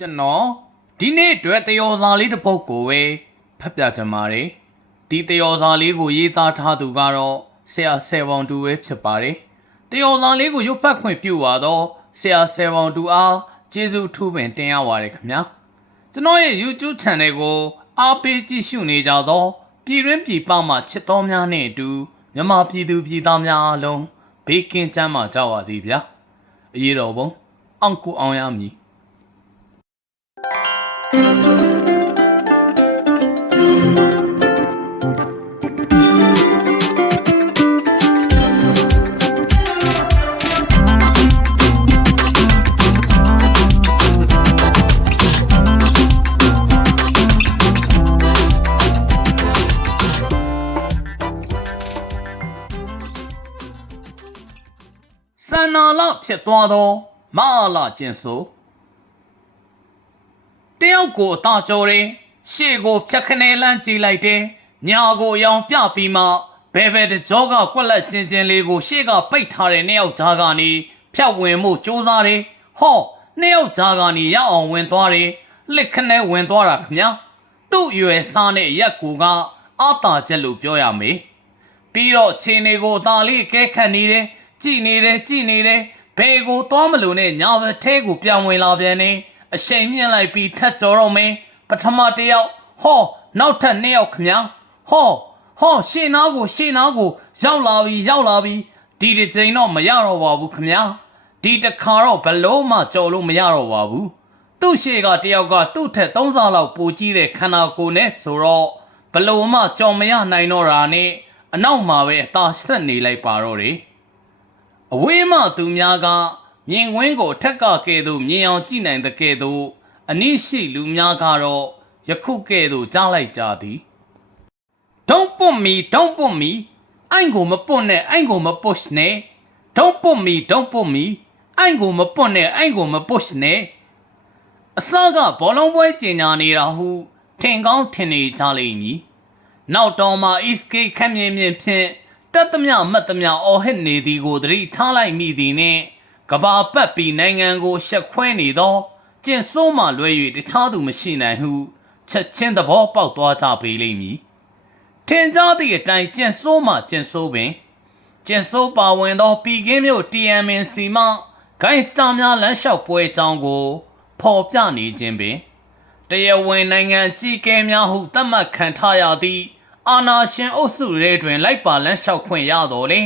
ကျွန်တော်ဒီနေ့အတွက်တယောစာလေးတစ်ပုဒ်ကိုပဲဖတ်ပြချင်ပါတယ်ဒီတယောစာလေးကိုရေးသားထားသူကတော့ဆရာဆယ်ပေါင်တူပဲဖြစ်ပါတယ်တယောစာလေးကိုရုပ်ဖတ်ခွင့်ပြုပါတော့ဆရာဆယ်ပေါင်တူအားကျေးဇူးထူးပင်တင်ရပါတယ်ခင်ဗျာကျွန်တော်ရဲ့ YouTube Channel ကိုအားပေးကြည့်ရှုနေကြသောပြည်တွင်းပြည်ပမှချစ်တော်များနဲ့အတူမြန်မာပြည်သူပြည်သားများအားလုံးဘေးကင်းကြမ်းမှကြပါသည်ဗျာအရေးတော်ပုံအောင်ကိုအောင်ရမည် စန္နာလဖြစ်သွားသောမအားလကျင်ဆိုတယောက်ကိုအသာကြော်တယ်ရှေ့ကိုဖြတ်ခနဲလန်းကြည့်လိုက်တယ်ညာကိုရောင်ပြပြီးမှဘဲဘဲတကြောကကွက်လက်ချင်းချင်းလေးကိုရှေ့ကပိတ်ထားတဲ့နှစ်ယောက်ကြားကနေဖြတ်ဝင်မှုစူးစားတယ်ဟောနှစ်ယောက်ကြားကနေရအောင်ဝင်သွားတယ်လက်ခနဲဝင်သွားတာခင်ဗျာသူ့ရွယ်စားနဲ့ရက်ကူကအာတာချက်လို့ပြောရမေးပြီးတော့ခြေနေကိုตาလေးကဲခတ်နေတယ် ကြည်နေတယ်ကြည်နေတယ်ဘယ်ကိုသွားမလို့နဲ့ညာဘက်ထဲကိုပြန်ဝင်လာပြန်နေအရှိန်မြင့်လိုက်ပြီးထက်ကြော်တော့မင်းပထမတစ်ယောက်ဟောနောက်ထပ်နှစ်ယောက်ခမညာဟောဟောရှင်းနာကိုရှင်းနာကိုရောက်လာပြီရောက်လာပြီဒီတစ်ချိန်တော့မရတော့ပါဘူးခမညာဒီတစ်ခါတော့ဘလို့မှကြော်လို့မရတော့ပါဘူးသူ့ရှေ့ကတယောက်ကသူ့ထက်3ဆလောက်ပိုကြီးတဲ့ခန္ဓာကိုယ်နဲ့ဆိုတော့ဘလို့မှကြော်မရနိုင်တော့တာနဲ့အနောက်မှာပဲအသာဆက်နေလိုက်ပါတော့တယ် အဝေးမှသူများကမြင်ကွင်းကိုထက်ကကဲ့သို့မြင်အောင်ကြည့်နိုင်တဲ့ကဲ့သို့အနည်းရှိလူများကတော့ယခုကဲ့သို့ကြားလိုက်ကြသည် Don't put me don't put me အိုင်ကိုမပွတ်နဲ့အိုင်ကိုမ push နဲ့ Don't put me don't put me အိုင်ကိုမပွတ်နဲ့အိုင်ကိုမ push နဲ့အစကဘောလုံးပွဲကျင်ညာနေတာဟုထင်ကောင်းထင်နေကြလိမ့်မည်နောက်တော်မှာ ESK ခက်မြင်မြင်ဖြင့် တက်သမျှမှတ်သမျှအော်ဟစ်နေသည်ကိုသတိထားလိုက်မိသည်နှင့်ကဘာပတ်ပြီးနိုင်ငံကိုရှက်ခွဲနေသောကျင့်ဆိုးမှလွဲ၍တခြားသူမရှိနိုင်ဟုချက်ချင်းသဘောပေါက်သွားကြပေလိမ့်မည်ထင်ကြသည့်အတိုင်းကျင့်ဆိုးမှကျင့်ဆိုးပင်ကျင့်ဆိုးပါဝင်သောပီကင်းမြို့ TMNC မှဂိုင်းစတာများလမ်းလျှောက်ပွဲအကြောင်းကိုဖော်ပြနေခြင်းပင်တရားဝင်နိုင်ငံကြီးကဲများဟုသတ်မှတ်ခံထားရသည့် အာဏာရှင်အုပ်စုတွေတွင်လိုက်ပါလမ်းလျှောက်ခွင့်ရတော်လေ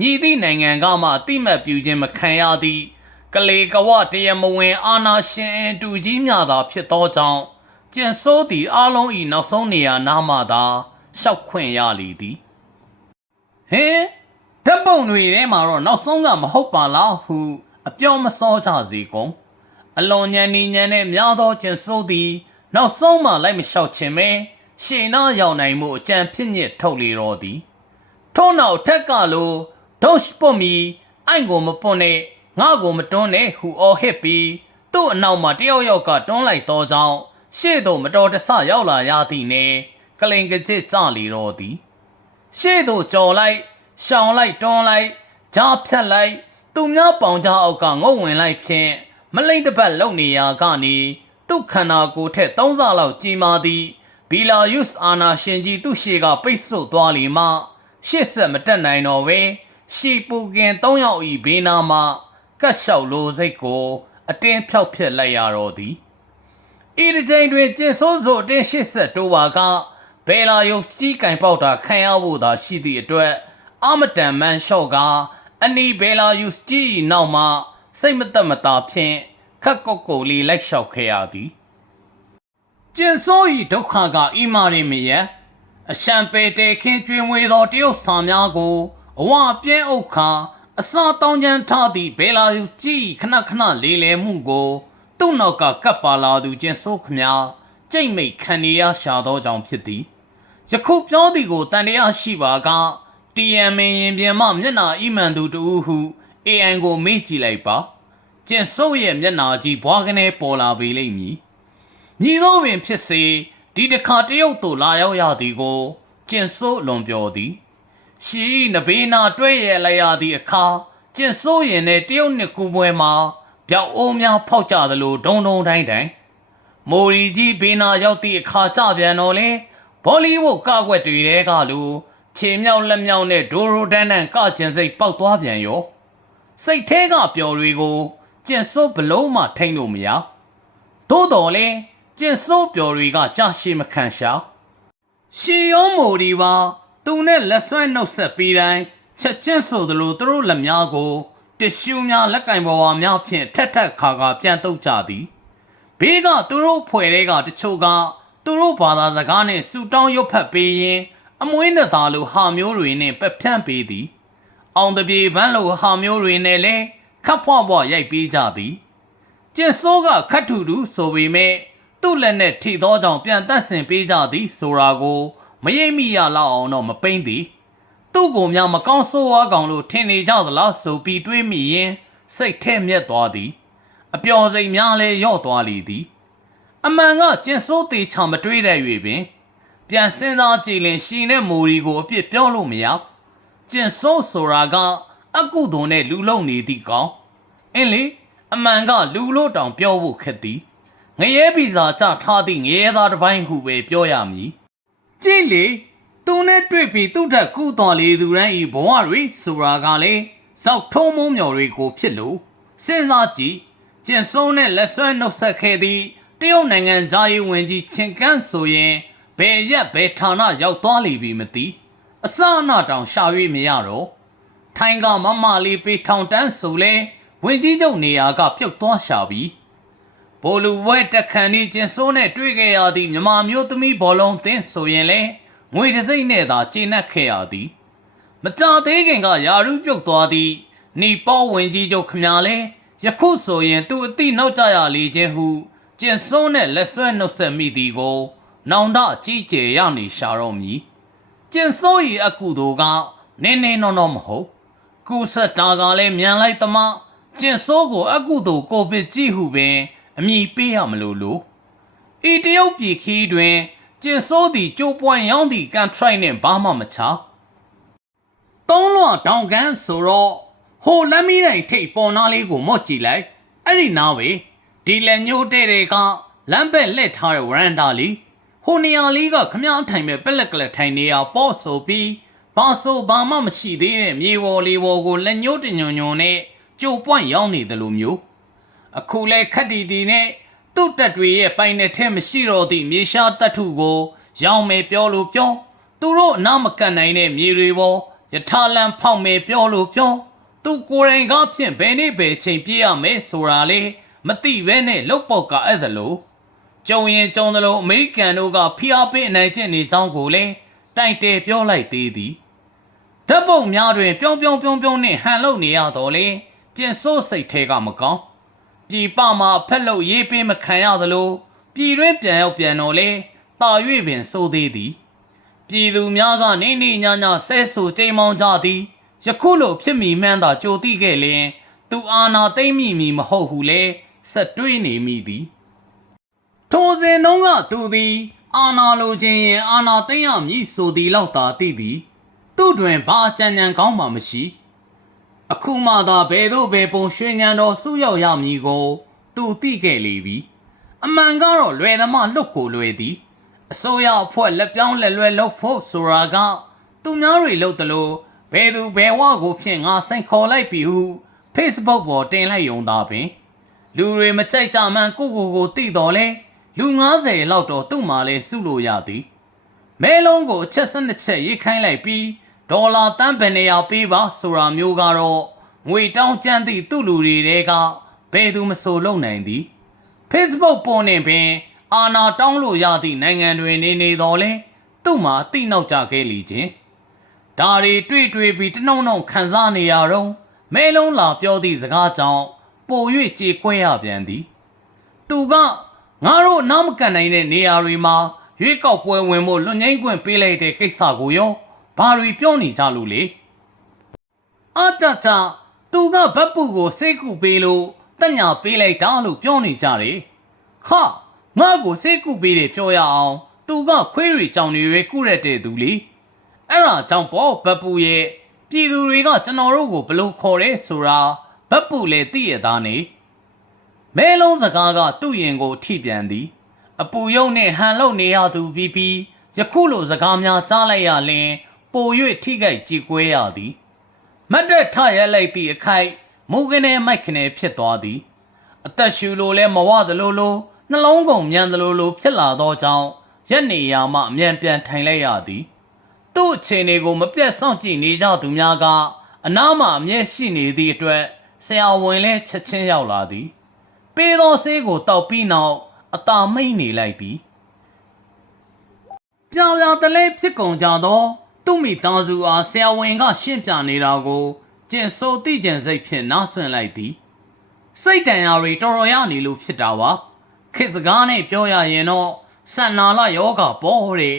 မြည်သည့်နိုင်ငံကမှအတိမတ်ပြုခြင်းမခံရသည့်ကလေးကဝတရားမဝင်အာဏာရှင်အင်တူကြီးများသာဖြစ်သောကြောင့်ကျင်ဆိုးသည့်အလုံးဤနောက်ဆုံးနေရာနားမှသာလျှောက်ခွင့်ရလီသည်ဟင်ဓာတ်ပုံတွေထဲမှာတော့နောက်ဆုံးကမဟုတ်ပါလားဟုအပြောမစောကြစေကုန်အလွန်ညံနေညံနဲ့များသောကျင်ဆိုးသည် နောက်ဆုံးမှလိုက်မလျှောက်ခြင်းပဲ ရှေနာရောက်နိုင်မှုအကြံဖြစ်ညစ်ထုတ်လေတော့သည်ထို့နောက်ထက်ကလိုဒုရှ်ပွတ်မီအိုင်ကိုမပွတ်နဲ့ငါကိုမတွန်းနဲ့ဟူအော်ဟစ်ပြီးသူ့အနောက်မှာတယောက်ယောက်ကတွန်းလိုက်သောကြောင့်ရှေ့သို့မတော်တဆရောက်လာရသည်နဲ့ကလိန်ကကြစ်ကြလေတော့သည်ရှေ့သို့ကြော်လိုက်ရှောင်လိုက်တွန်းလိုက်ကြားဖြတ်လိုက် သူများပေါင်ကြားအောက်ကငုတ်ဝင်လိုက်ဖြင့်မလိမ့်တစ်ပတ်လုံနေရာကနေသူ့ခန္ဓာကိုယ်ထက်၃ဆလောက်ကြီးမားသည် ဘီလာယုစ်အာနာရှင်ကြီးသူ့ရှေ့ကပိတ်ဆို့သွားလီမှရှစ်ဆက်မတက်နိုင်တော့ပဲရှီပူကင်၃ယောက်ဤဘေးနာမှကတ်လျှောက်လိုစိတ်ကို အတင်းဖြောက်ဖျက်လိုက်ရတော့သည်ဤတစ်ချိန်တွင်ကျင်ဆိုးဆိုအတင်းရှစ်ဆက်တိုးပါကဘယ်လာယုတ်ကြီးကင်ပေါက်တာခံရဖို့သာရှိသည့်အတွက်အမတန်မန်လျှော့ကအနီဘယ်လာယုတ်ကြီး၏နောက်မှစိတ်မသက်မသာဖြင့်ခက်ကုတ်ကုတ်လေးလိုက်လျှောက်ခဲ့ရသည် ကျင်ဆိုး၏ဒုက္ခကဤမာရင်မယအရှံပေတေခင်းကျွေးမွေသောတရုတ်ဆောင်များကိုအဝပြင်းဥခါအစာတောင်းချမ်းထားသည့်ဘယ်လာယုတ်ကြီး၏ခဏခဏလေးလဲမှုကိုသူ့နောက်ကကပ်ပါလာသူချင်းဆိုးခမများကြိတ်မိတ်ခံနေရရှာသောကြောင့်ဖြစ်သည်ယခုပြောသည်ကိုတန်တရားရှိပါက TM ရင်ပြင်မှမျက်နာအီမန်သူတူဟု AI ကိုမေ့ကြည့်လိုက်ပါကျင်ဆိုးရဲ့မျက်နာကြီးဘွားကနေပေါ်လာပေလိမ့်မည် ညီသောပင်ဖြစ်စေဒီတစ်ခါတရုတ်သို့လာရောက်ရသည်ကိုကျင်ဆိုးလွန်ပြောသည်ရှီနဘေးနာတွဲရလိုက်ရသည့်အခါကျင့်စိုးရင်နဲ့တရုတ်နှစ်ကူပွဲမှာပြောက်အိုးများဖောက်ကြသလိုဒုံဒုံတိုင်းတိုင်းမိုရီကြီးဘေးနာရောက်သည့်အခါကြပြန်တော့လေဘောလီဝုဒ်ကကွက်တွေတဲကလူခြေမြောက်လက်မြောက်နဲ့ဒိုရိုဒန်နန်ကကျင်စိတ်ပေါက်သွားပြန်ရောစိတ်ထဲကပျော်တွေကိုကျင်စိုးဘလုံးမှထိန်လို့မရသို့တော်လေ ကျင်စိုးပျော်တွေကကြာရှည်မခံရှာရှီယောမိုဒီပါသူနဲ့လက်ဆွဲနှုတ်ဆက်ပြီးတိုင်းချက်ချင်းဆိုသလိုသူတို့လက်များကိုတ िश ူးများလက်ကင်ပေါ်ဝါများဖြင့်ထက်ထက်ခါခါပြန်တုတ်ကြသည်ဘေးကသူတို့ဖွဲ့တွေကတချို့ကသူတို့ဘာသာစကားနဲ့ဆူတောင်းရွတ်ဖတ်ပေးရင် အမွေးနှစ်သားလိုဟာမျိုးတွေနဲ့ပက်ဖြန့်ပေးသည် အောင်တပြေပန်းလိုဟာမျိုးတွေနဲ့လည်းခပ်ဖွားဖွားရိုက်ပေးကြသည်ကျင်စိုးကခတ်ထူထူဆိုပေမဲ့ သူ့လက်နဲ့ထိသောကြောင့်ပြန်တက်ဆင်ပေးကြသည်ဆိုတာကိုမရိပ်မိရလောက်အောင်တော့မပိမ့်သည်သူ့ကိုများမကောင်းဆိုးဝါးကောင်လို့ထင်နေကြသလားဆိုပြီးတွေးမိရင်စိတ်ထဲမြက်သွားသည်အပျော်စိတ်များလည်းရော့သွားလေသည်အမှန်ကကျင်စိုးသေးချာမတွေးတဲ့၍ပင် ပြန်စဉ်းစားကြည့်ရင်ရှင်နဲ့မိုရီကိုအပြစ်ပြောလို့မရကျင်စိုးဆိုတာကအကုသိုလ်နဲ့လူလုံနေသည့်ကောင်အင်းလေအမှန်ကလူလို့တောင်ပြောဖို့ခက်သည် ငရဲပီစာချထားသည့်ငရဲသားတစ်ပိုင်းဟုပဲပြောရမည်ကြည့်လေသူနဲ့တွေ့ပြီးသူ့ထက်ကုတော်လေသူရန်ဤဘဝတွေဆိုတာကလေစောက်ထုံးမုံမျော်တွေကိုဖြစ်လို့စဉ်းစားကြည့်ကျင်စိုးနဲ့လက်ဆွဲနှုတ်ဆက်ခဲ့သည့်တရုတ်နိုင်ငံဇာရေးဝင်ကြီးချင်းကန်းဆိုရင်ဘယ်ရက်ဘယ်ဌာနရောက်သွားလိမ့်ပြီမသိအစအနတောင်ရှာ၍မရတော့ထိုင်းကမမလေးပေးထောင်တန်းဆိုလဲဝင်ကြီးချုပ်နေရာကပြုတ်သွားရှာပြီ ဘိုလူဝဲတက်ခန်ဤကျင်စိုးနဲ့တွေ့ခဲ့ရသည့်မြမမျိုးသမီးဘောလုံးသင်းဆိုရင်လဲငွေတစ်စိမ့်နဲ့သာကျင်းနှက်ခဲ့ရသည်မကြသေးခင်ကယာရုပြုတ်သွားသည့်နီပေါဝင်ကြီးချုပ်ခမာလဲယခုဆိုရင်သူအတိနောက်ကြရလေခြင်းဟုကျင်စွန်းနဲ့လက်ဆွဲနှုတ်ဆက်မိသည်ကို နောင်တအကြီးကျယ်ရနေရှာတော့မည်ကျင်စိုး၏အကုသိုလ်ကနင်းနေနော်နော်မဟုတ်ကုဆက်တာကလည်းမြန်လိုက်သမားကျင်စိုးကို အကုသိုလ်ကိုပစ်ကြည့်ဟုပင် အမိပေးရမလို့လို့ဤတရုတ်ပြည်ခီးတွင်ကျင်စိုးသည်ကြိုးပွိုင်းရောင်းသည့်ကန်ထရိုက်နှင့်ဘာမှမချသုံးလွှာတောင်ကန်းဆိုတော့ဟိုလက်မီးတိုင်ထိတ်ပေါ်နာလေးကိုမော့ကြည့်လိုက်အဲ့ဒီနားပဲဒီလက်ညှိုးတဲ့တွေကလမ်းဘက်လက်ထားတဲ့ဝရန်တာလေးဟိုနေရာလေးကခမည်းထိုင်မဲ့ပက်လက်ကလက်ထိုင်နေရပေါ့ဆိုပြီးဘာဆိုဘာမှမရှိသေးတဲ့မြေပေါ်လေးပေါ်ကိုလက်ညှိုးတညွန်ညွန်နဲ့ကြိုပွန့်ရောက်နေတယ်လို့မျိုး အခုလဲခက်တီတီနဲ့သူ့တက်တွေရဲ့ပိုင်နဲ့ထဲမရှိတော့သည့်မြေရှားတက်ထုကို ရောင်းမယ်ပြောလို့ပြောသူတို့အနာမကတ်နိုင်တဲ့မြေတွေပေါ်ယထာလန်ဖောက်မယ်ပြောလို့ပြောသူကိုယ်တိုင်ကဖြင့်ဘယ်နေ့ဘယ်ချိန်ပြေးရမယ်ဆိုတာလေမသိဘဲနဲ့လုတ်ပေါက်ကအဲ့ဒါလို့ကြုံရင်ကြုံသလိုအမေရိကန်တို့ကဖိအားပေးအနိုင်ကျင့်နေကြောင်းကိုလည်းတိုင်တယ်ပြောလိုက်သေးသည်ဓာတ်ပုံများတွင် ပြုံးပြုံးပြုံးပြုံးနှင့်ဟန်လုံနေရတော့လေကျင်စိုးစိတ်ထဲကမကောင်း ပြည်ပမှာဖက်လို့ရေးပေးမခံရသလိုပြည်တွင်းပြန်ရောက်ပြန်တော့လေတာ၍ပင်စိုးသေးသည် ပြည်သူများကနေနေညညဆဲဆူကြိမ်မောင်းကြသည်ယခုလိုဖြစ်မိမှန်းသာကြိုသိခဲ့လျင်သူအာနာသိမ့်မိမီမဟုတ်ဟုလေဆက်တွေးနေမိသည်ထိုစဉ်တုန်းကသူသည် အာနာလိုခြင်းရင်အာနာသိမ့်ရမည်ဆိုသည်လောက်သာသိသည် သူ့တွင်ဘာအကြံဉာဏ်ကောင်းမှမရှိ အခုမှသာဘယ်သို့ဘယ်ပုံရွှေဉဏ်တော်စုရောက်ရမည်ကို သူသိခဲ့လေပြီအမှန်ကတော့လွယ်သမားလွတ်ကိုလွယ်သည်အစိုးရအဖွဲ့လက်ပြောင်းလက်လွဲလုပ်ဖို့ဆိုတာကသူများတွေလုပ်တယ်လို့ဘယ်သူဘယ်ဝကိုဖြင့်ငါစိန်ခေါ်လိုက်ပြီဟု Facebook ပေါ်တင်လိုက်ရုံသာပင် လူတွေမကြိုက်ကြမှန်ကိုကိုကိုတိတော်လဲလူ90လောက်တော့သူ့မှာလဲစုလို့ရသည်မဲလုံးကိုအချက်စနစ်ချက်ရေးခိုင်းလိုက်ပြီး ဒေါ်လာတန်းပင်နေရာပေးပါဆိုတာမျိုးကတော့ငွေတောင်းကြမ်းသည့်သူ့လူတွေတဲကဘယ်သူမဆိုလုံနိုင်သည် Facebook ပေါ်နေပင် အာနာတောင်းလို့ရသည့်နိုင်ငံတွေနေနေတော်လဲသူ့မှာတိနောက်ကြခဲ့လီခြင်းဒါတွေတွေ့တွေ့ပြီးတနှုံနှုံခံစားနေရတော့မဲလုံးလာပြောသည့်စကားကြောင့်ပို၍ကြေခွဲရပြန်သည် သူကငါတို့နောက်မကန်နိုင်တဲ့နေရာတွေမှာရွေးကောက်ပွဲဝင်ဖို့လွန်ငင်းခွင့်ပေးလိုက်တဲ့ကိစ္စကိုရော ဘာတွေပြောနေကြလို့လဲအတတသူကဗတ်ပူကိုစိတ်ကူပေးလို့တက်ညာပေးလိုက်တာလို့ပြောနေကြတယ်ဟာငါ့ကိုစိတ်ကူပေးတယ်ပြောရအောင်သူကခွေးတွေကြောင်တွေပဲကုရက်တဲ့သူလေအဲ့ဒါကြောင့်ပေါ့ဗတ်ပူရဲ့ပြည်သူတွေကကျွန်တော်တို့ကိုဘလို့ခေါ်ရဲဆိုတာဗတ်ပူလည်းသိရသားနေမဲလုံးစကားကသူ့ရင်ကိုထိပြန်သည် အပူယုံနှင့်ဟန်လုံနေရသူပြီးပြီးယခုလိုစကားများကြားလိုက်ရလျင် ပို၍ထိခိုက်ကြည်ကွဲရသည်မတ်တက်ထရက်လိုက်သည့်အခိုက်မူကနေမိုက်ခနေဖြစ်သွားသည် အသက်ရှူလိုလဲမဝသလိုလိုနှလုံးကုန်မြန်သလိုလိုဖြစ်လာသောကြောင့်ရက်နေရာမှအမြန်ပြန်ထိုင်လိုက်ရသည် သူ့အခြေအနေကိုမပြတ်စောင့်ကြည့်နေကြသူများကအနားမှာအမြဲရှိနေသည့်အတွက်ဆရာဝန်လဲချက်ချင်းရောက်လာသည် ပေးသောဆေးကိုတောက်ပြီးနောက်အသာမိတ်နေလိုက်သည်ပြောင်ပြောင်တလဲဖြစ်ကုန်ကြသော သူ့မိသားစုအားဆရာဝန်က ရှင်းပြနေတာကိုကျင်ဆိုသိကျင်စိတ်ဖြင့်နားဆွင့်လိုက်သည်စိတ်တန်ရာတွေတော်တော်ရနေလို့ဖြစ်တာပါခေတ်စကားနဲ့ပြောရရင်တော့ဆန္နာလယောဂပေါ်တဲ့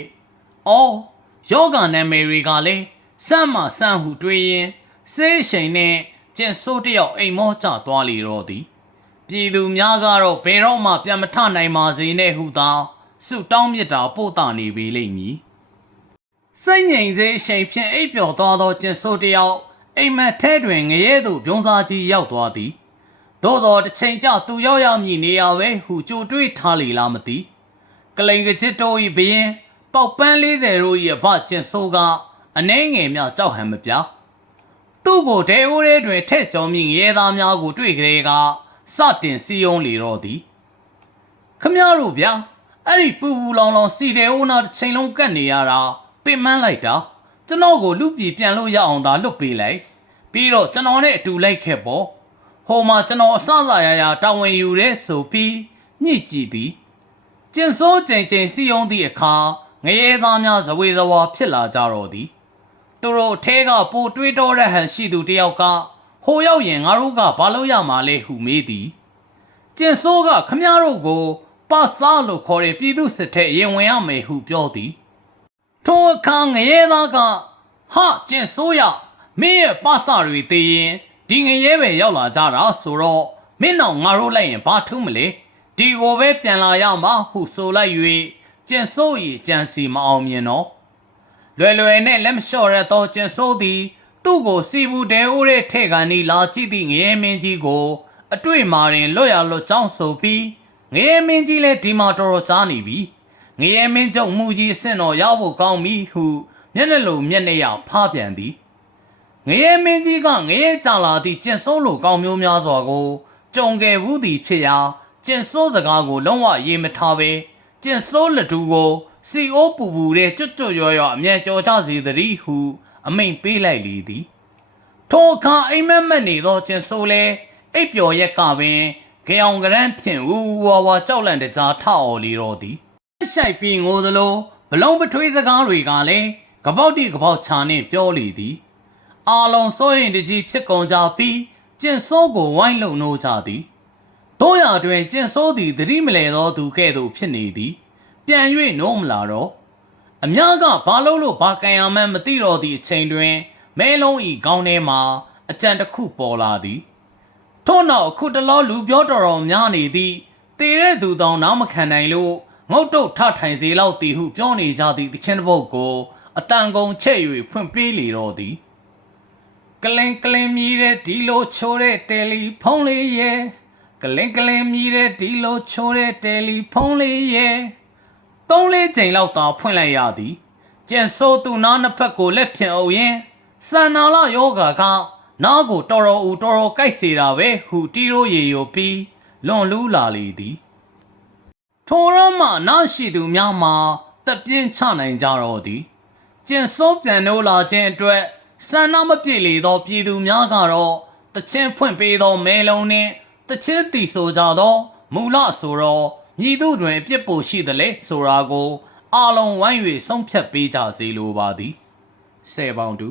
အော်ယောဂနာမည်တွေကလည်းစမ်းမစမ်းဟုတွေးရင်စေးရှိန်နဲ့ကျင်ဆိုးတယောက်အိမ်မောကျသွားလေတော့သည်ပြည်သူများကတော့ဘယ်တော့မှပြန်မထနိုင်ပါစေနဲ့ဟုသာဆုတောင်းမြတ်တာပို့တာနေပေလိမ့်မည် စိတ်ငြိမ်စေအချိန်ဖြင့်အိပ်ပျော်သွားသောကျင်ဆိုးတယောက်အိမ်မက်ထဲတွင်ငရဲသို့ပြုံးစားကြီးရောက်သွားသည်သို့တော်တစ်ချိန်ကျသူရောက်ရောက်မြည်နေရပဲဟုကြိုတွေးထားလေလားမသိကလိန်ကချစ်တို့၏ဘရင်ပေါက်ပန်း40တို့၏အဘကျင်ဆိုးကအနှဲငယ်များကြောက်ဟန်မပြသူ့ကိုဒဲအိုးရဲတွင်ထက်ကျော်မြင့်ရဲသားများကိုတွေ့ကြတဲ့ကစတင်စီယုံလေတော့သည်ခမရတို့ဗျာအဲ့ဒီပူပူလောင်လောင်စီတယ်အိုးနာတစ်ချိန်လုံးကတ်နေရတာ ပင်မလိုက်တာကျွန်တော်ကိုလူပြည်ပြန်လို့ရအောင်သာလွတ်ပေးလိုက်ပြီးတော့ကျွန်တော်နဲ့အတူလိုက်ခဲ့ပေါ့ဟိုမှာကျွန်တော်အစအစရရတာဝန်ယူရဲဆိုပြီးညှိကြည့်သည်ကျင်စိုးကြိမ်ကြိမ်စီယုံသည့်အခါငရဲသားများဇဝေဇဝါဖြစ်လာကြတော့သည်သူတို့အထဲကပိုတွေးတောတဲ့ဟန်ရှိသူတယောက်ကဟိုရောက်ရင်ငါတို့ကဘာလို့ရမှာလဲဟုမေးသည်ကျင်ဆိုးကခမည်းတော်ကိုပါစတာလို့ခေါ်တဲ့ပြည်သူစစ်ထဲရင်ဝင်ရမယ်ဟုပြောသည် ထိုအခါငရဲသားကဟာကျင်ဆိုးရမင်းရဲ့ပါစတွေတည်ရင်ဒီငရဲပဲရောက်လာကြတာဆိုတော့မင်းတော့ငါတို့လိုက်ရင်ဘာထူးမလဲဒီကိုပဲပြန်လာရမှာဟုဆိုလိုက်၍ကျင်ဆိုး၏ကြံစီမအောင်မြင်တော့လွယ်လွယ်နဲ့လက်မလျှော့ရတော့ကျင်ဆိုးသည်သူ့ကိုစီဘူးတဲဦးတဲ့ထဲကနေလာကြည့်သည့်ငရဲမင်းကြီးကို အတွေ့မာရင်လွတ်ရလွတ်ကြောင်းဆိုပြီးငရဲမင်းကြီးလည်းဒီမှာတော်တော်ကြားနေပြီ ငရဲမင်းကျုံမူကြီးအဆင့်တော်ရောက်ဖို့ကောင်းပြီဟုမျက်နှာလိုမျက်နှာရဖားပြန်သည်ငရဲမင်းကြီးကငရဲကြလာသည့်ကျင်ဆိုးလိုကောင်းမျိုးများစွာကိုကြုံခဲ့ဘူးသည်ဖြစ်ရာကျင်ဆိုးစကားကိုလုံးဝရေးမထားပဲကျင်ဆိုးလက်တူကိုစီအိုးပူပူတဲ့ကျွတ်ကျွတ်ရွရွအမြန်ကြော်ကြစေတည်းဟု အမိန်ပေးလိုက်လေသည်ထိုအခါအိမ်မက်မက်နေသောကျင်ဆိုးလဲအိပ်ပျော်ရက်ကပင်ကြောင်ကရန်းဖြင့်ဝူဝါဝါကြောက်လန့်တကြားထအော်လီတော့သည် ရှိုက်ပြီးငိုသလိုဘလုံးပထွေးစကားတွေကလည်းကပောက်တိကပောက်ချာနှင့်ပြောလေသည်အာလုံးစိုးရင်တကြီးဖြစ်ကုန်ကြပြီးကျင်ဆိုးကိုဝိုင်းလုံနိုးကြသည်တို့ရတွင်ကျင်ဆိုးသည်သတိမလဲသောသူကဲ့သို့ဖြစ်နေသည် ပြန်၍နိုးမလာတော့အများကဘာလို့လို့ဘာကံရမှန်းမသိတော့သည့်အချိန်တွင် မဲလုံးဤခေါင်းထဲမှာ အကြံတစ်ခုပေါ်လာသည်ထို့နောက်အခုတလောလူပြောတော်တော်များနေသည်တည်တဲ့သူတောင်နားမခံနိုင်လို့ ငုတ်တုတ်ထထိုင်စေလောက်တည်ဟုပြောနေကြသည့်တခြင်းတစ်ပုတ်ကိုအတန်ကုန်ချက်၍ဖွင့်ပေးလေတော့သည်ကလင်ကလင်မြည်တဲ့ဒီလိုချိုးတဲ့တယ်လီဖုန်းလေးရဲ့ကလင်ကလင်မြည်တဲ့ဒီလိုချိုးတဲ့တယ်လီဖုန်းလေးရဲ့သုံးလေးချိန်လောက်သာဖွင့်လိုက်ရသည်ကျန်ဆိုးသူနာနှစ်ဖက်ကိုလက်ဖြင့်အုပ်ရင်းစန္နာလယောဂါကနားကိုတော်တော်ဦးတော်တော်ကြိုက်စေတာပဲဟုတီရိုရေယိုပြီးလွန်လူးလာလေသည် ထိုရမနားရှိသူများမှာတပြင်းချနိုင်ကြတော့သည်ကျန်ဆိုးပြန်လို့လာခြင်းအတွက်စန္နာမပြည့်လေသောပြည်သူများကတော့တချင်းဖွင့်ပေးသောမဲလုံးနှင့်တချင်းတီဆိုကြသောမူလဆိုတော့မြည်သူတွင်အပြစ်ပိုရှိသလဲဆိုတာကိုအာလုံးဝိုင်း၍ဆုံးဖြတ်ပေးကြစေလိုပါသည်ဆယ်ပေါင်တူ